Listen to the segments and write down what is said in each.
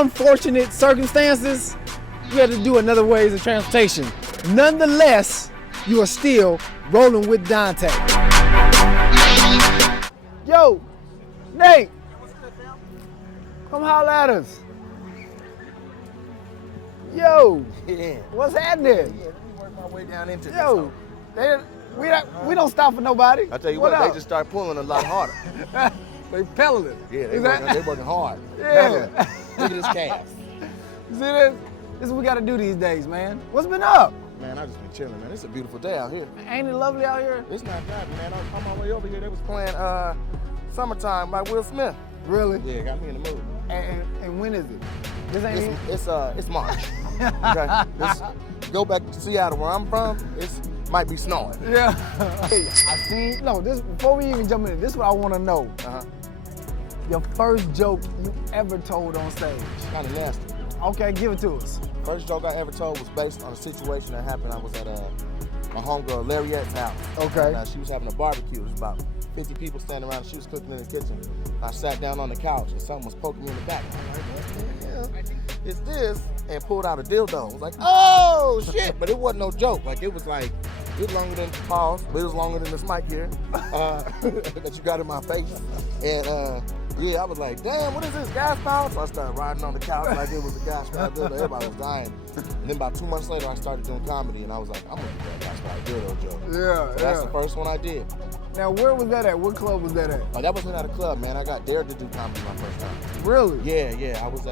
unfortunate circumstances, we had to do another ways of transportation. Nonetheless, you are still rolling with Donte. Yo, Nate, come holler at us. Yo, Yeah. what's happening? Yeah, let me work my way down into Yo, this. we don't stop for nobody. I tell you what, up? they just start pulling a lot harder. They peddling. Yeah, Is that- they working hard. Yeah. Look at this calf. See this? This is what we gotta do these days, man. What's been up? Man, I just been chilling, man. It's a beautiful day out here. Ain't it lovely out here? It's not bad, man. On my way over here, they was playing Summertime by Will Smith. Really? Yeah, got me in the mood. And when is it? This ain't even... It's March. Okay? Go back to Seattle where I'm from, might be snowing. Yeah. Before we even jump in, this is what I wanna know. Your first joke you ever told on stage. Kinda nasty. Okay, give it to us. First joke I ever told was based on a situation that happened. I was at my homegirl Lariette's house. Okay. And, she was having a barbecue. There was about 50 people standing around. She was cooking in the kitchen. I sat down on the couch and something was poking me in the back. I'm like, what the hell is this? And pulled out a dildo. I was like, oh shit! But it wasn't no joke. Like it was longer than pause, but it was longer than this mic here that you got in my face. And yeah, I was like, damn, what is this, gas power? So I started riding on the couch like it was a gas power dildo. Everybody was dying. And then about 2 months later, I started doing comedy, and I was like, I'm gonna do that gas power dildo joke. Yeah, So that's the first one I did. Now, where was that at? What club was that at? Oh, that wasn't at a club, man. I got dared to do comedy my first time. Really? Yeah. I was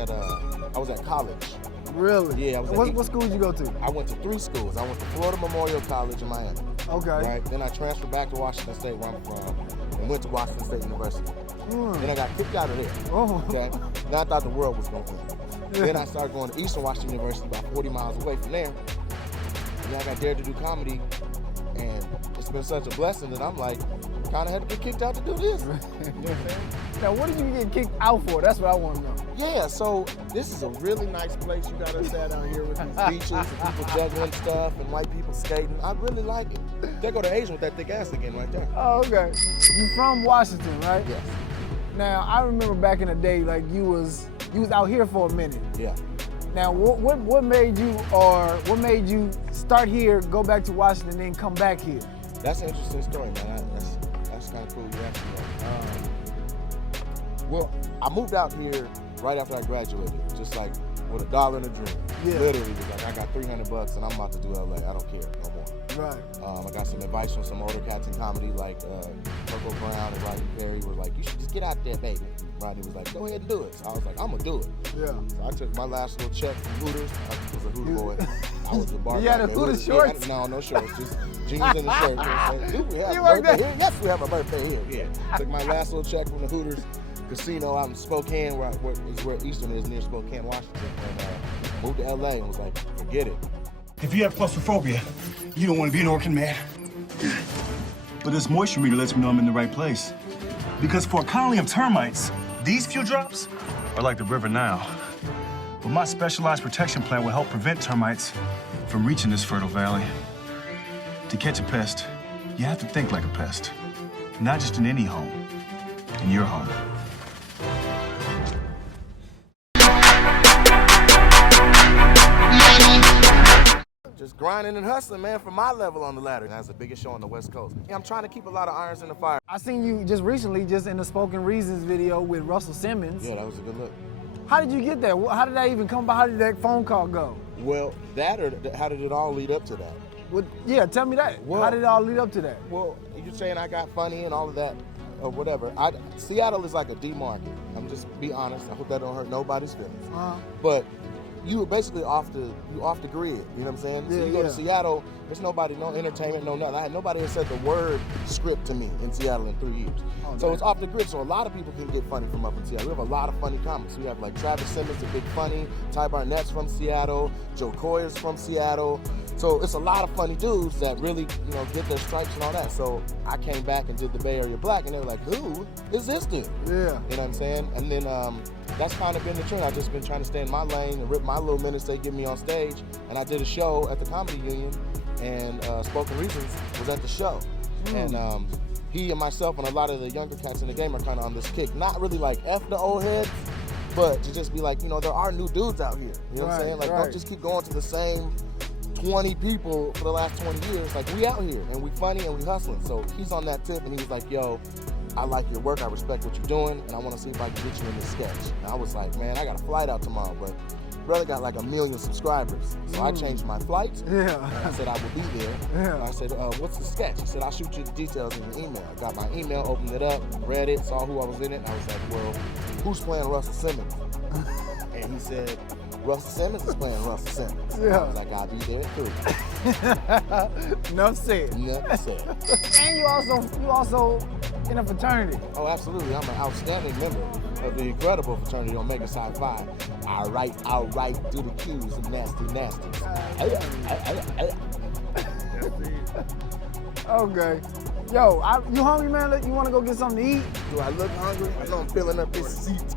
at college. Really? Yeah, I was at What school did you go to? I went to 3 schools. I went to Florida Memorial College in Miami. Okay. Right. Then I transferred back to Washington State, where I'm from, and went to Washington State University. Then I got kicked out of there. Oh. Okay. Then I thought the world was going to end. Yeah. Then I started going to Eastern Washington University, about 40 miles away from there. And then I got dared to do comedy, and it's been such a blessing that I'm like, kind of had to get kicked out to do this. You know what I'm saying? Now, what did you get kicked out for? That's what I want to know. Yeah, so this is a really nice place. You got us at out here with these beaches and people juggling stuff and white people skating. I really like it. There go the Asian with that thick ass again right there. Oh, okay. You from Washington, right? Yes. Now, I remember back in the day, like you was out here for a minute. Yeah. Now, what made you start here, go back to Washington, then come back here? That's an interesting story, man. That's kind of cool you asked me that. Well, I moved out here right after I graduated, just like with $1 and a dream. Yeah. Literally, was like, I got $300 and I'm about to do LA. I don't care no more. Right. I got some advice from some older cats in comedy, like Coco Brown and Rodney Perry were like, you should just get out there, baby. Rodney was like, go ahead and do it. So I was like, I'm gonna do it. Yeah. So I took my last little check from Hooters. I was a Hooter boy. I was a bar. You had a Hooter shorts? No shorts, just jeans and a shirt. You know what I'm saying? Do we have You a worked birthday there? here? Yes, we have a birthday here. Yeah. Took my last little check from the Hooters casino out in Spokane, where Eastern is, near Spokane, Washington, and moved to LA and was like, forget it. If you have claustrophobia, you don't want to be an orphan, man. But this moisture meter lets me know I'm in the right place. Because for a colony of termites, these few drops are like the River Nile. But my specialized protection plan will help prevent termites from reaching this fertile valley. To catch a pest, you have to think like a pest. Not just in any home, in your home. Just grinding and hustling, man, for my level on the ladder. That's the biggest show on the West Coast. Yeah, I'm trying to keep a lot of irons in the fire. I seen you just recently, in the Spoken Reasons video with Russell Simmons. Yeah, that was a good look. How did you get there? How did that even come by? How did that phone call go? Well, that or how did it all lead up to that? Well, yeah, tell me that. Well, how did it all lead up to that? Well, you're saying I got funny and all of that, or whatever. Seattle is like a D market. I'm just be honest. I hope that don't hurt nobody's feelings. But you were basically off the grid. You know what I'm saying? Yeah, so you go to Seattle, there's nobody, no entertainment, no nothing. Nobody has said the word script to me in Seattle in 3 years. Oh, so it's off the grid. So a lot of people can get funny from up in Seattle. We have a lot of funny comics. We have like Travis Simmons, the big funny. Ty Barnett's from Seattle. Joe Coyer's from Seattle. So it's a lot of funny dudes that really, get their stripes and all that. So I came back and did the Bay Area Black, and they were like, who is this dude? Yeah. You know what I'm saying? And then that's kind of been the trend. I've just been trying to stay in my lane and rip my little minutes they give me on stage. And I did a show at the Comedy Union, and Spoken Reasons was at the show. And he and myself and a lot of the younger cats in the game are kind of on this kick. Not really like F the old heads, but to just be like, you know, there are new dudes out here. You know what I'm saying? Like, right. don't just keep going to the same 20 people for the last 20 years. Like, we out here and we funny and we hustling. So he's on that tip and he was like, yo, I like your work, I respect what you're doing, and I want to see if I can get you in this sketch. And I was like, man, I got a flight out tomorrow, but brother got like 1 million subscribers. So I changed my flight. Yeah. I said I will be there. Yeah. And I said, what's the sketch? He said, I'll shoot you the details in the email. I got my email, opened it up, read it, saw who I was in it, and I was like, well, who's playing Russell Simmons? And he said, Russell Simmons is playing Russell Simmons. Yeah. I was like, I'll be there too. Enough said. Nothing said. And you also in a fraternity. Oh, absolutely. I'm an outstanding member of the incredible fraternity Omega Psi Phi. All right, do the Q's and nasty. Okay. Yo, you hungry, man? You want to go get something to eat? Do I look hungry? I know I'm filling up this seat.